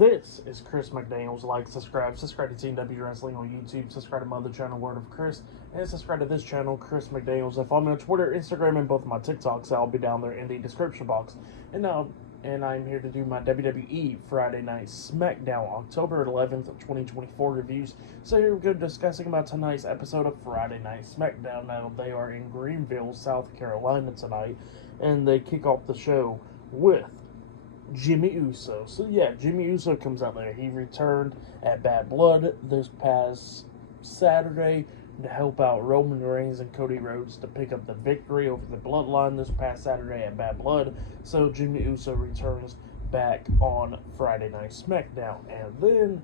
This is Chris McDaniels. Like, subscribe to TNW Wrestling on YouTube, subscribe to my other channel, Word of Chris, and subscribe to this channel, Chris McDaniels. And follow me on Twitter, Instagram, and both of my TikToks. I'll be down there in the description box. And I'm here to do my WWE Friday Night SmackDown October 11th, 2024 reviews. So here we go, discussing about tonight's episode of Friday Night SmackDown. Now, they are in Greenville, South Carolina tonight, and they kick off the show with Jimmy Uso. So yeah, Jimmy Uso comes out there. He returned at Bad Blood this past Saturday to help out Roman Reigns and Cody Rhodes to pick up the victory over the Bloodline this past Saturday at Bad Blood. So Jimmy Uso returns back on Friday Night SmackDown. And then,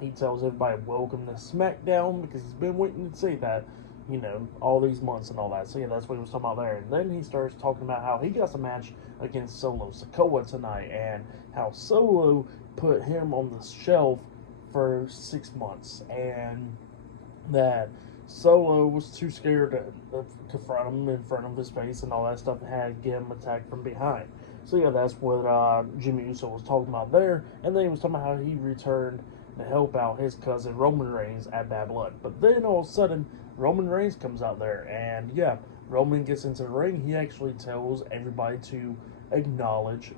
he tells everybody welcome to SmackDown because he's been waiting to say that, all these months and all that. So yeah, that's what he was talking about there. And then he starts talking about how he got a match against Solo Sikoa tonight and how Solo put him on the shelf for 6 months and that Solo was too scared to confront him in front of his face and all that stuff and had to get him attacked from behind. So yeah, that's what Jimmy Uso was talking about there. And then he was talking about how he returned to help out his cousin Roman Reigns at Bad Blood. But then all of a sudden, Roman Reigns comes out there, and yeah, Roman gets into the ring. He actually tells everybody to acknowledge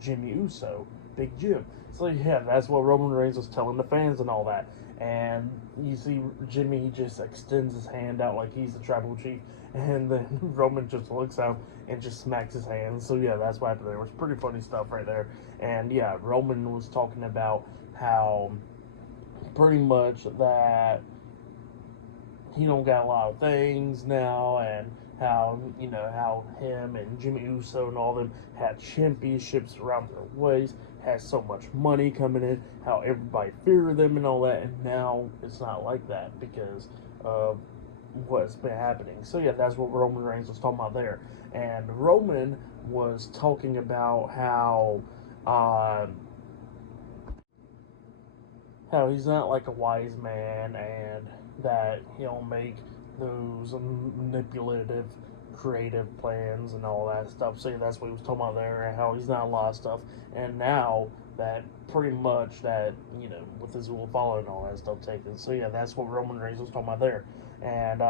Jimmy Uso, Big Jim. So yeah, that's what Roman Reigns was telling the fans and all that. And you see Jimmy, he just extends his hand out like he's the tribal chief, and then Roman just looks out and just smacks his hand. So yeah, that's what happened there. It was pretty funny stuff right there. And yeah, Roman was talking about how pretty much that he don't got a lot of things now, and how, how him and Jimmy Uso and all them had championships around their waist, had so much money coming in, how everybody feared them and all that, and now it's not like that because of what's been happening. So yeah, that's what Roman Reigns was talking about there. And Roman was talking about how he's not like a wise man, and that he'll make those manipulative, creative plans and all that stuff. So yeah, that's what he was talking about there, and how he's not a lot of stuff. And now that pretty much that, with his will follow and all that stuff taken. So yeah, that's what Roman Reigns was talking about there. And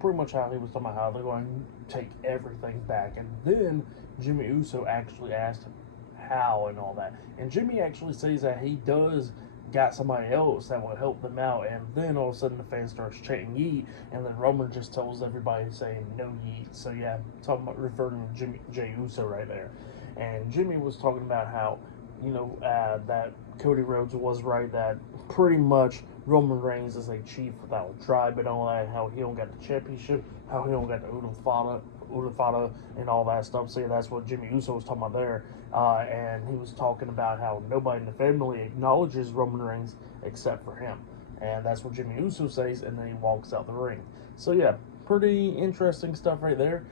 pretty much how he was talking about how they're going to take everything back. And then Jimmy Uso actually asked him how and all that. And Jimmy actually says that he does got somebody else that will help them out, and then all of a sudden the fan starts chanting yeet, and then Roman just tells everybody saying no yeet. So yeah, talking about referring to Jey Uso right there. And Jimmy was talking about how, that Cody Rhodes was right, that pretty much Roman Reigns is a chief without a tribe and all that, how he don't got the championship, how he don't got the Udafada and all that stuff. So yeah, that's what Jimmy Uso was talking about there. And he was talking about how nobody in the family acknowledges Roman Reigns except for him. And that's what Jimmy Uso says, and then he walks out the ring. So yeah, pretty interesting stuff right there.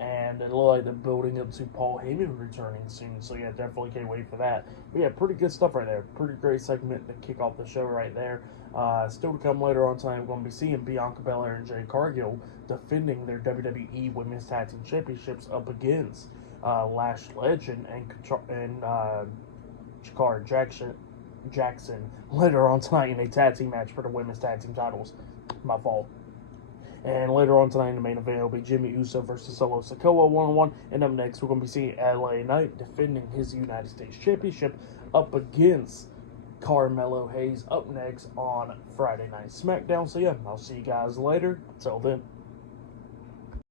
And it looked like they're building up to Paul Heyman returning soon. So yeah, definitely can't wait for that. But yeah, pretty good stuff right there. Pretty great segment to kick off the show right there. Still to come later on tonight, we're going to be seeing Bianca Belair and Jade Cargill defending their WWE Women's Tag Team Championships up against Lash Legend and Jakara Jackson later on tonight in a tag team match for the Women's Tag Team titles. My fault. And later on tonight in the main event, it'll be Jimmy Uso versus Solo Sikoa 1-on-1. And up next, we're going to be seeing LA Knight defending his United States Championship up against Carmelo Hayes up next on Friday Night SmackDown. So yeah, I'll see you guys later. Till then.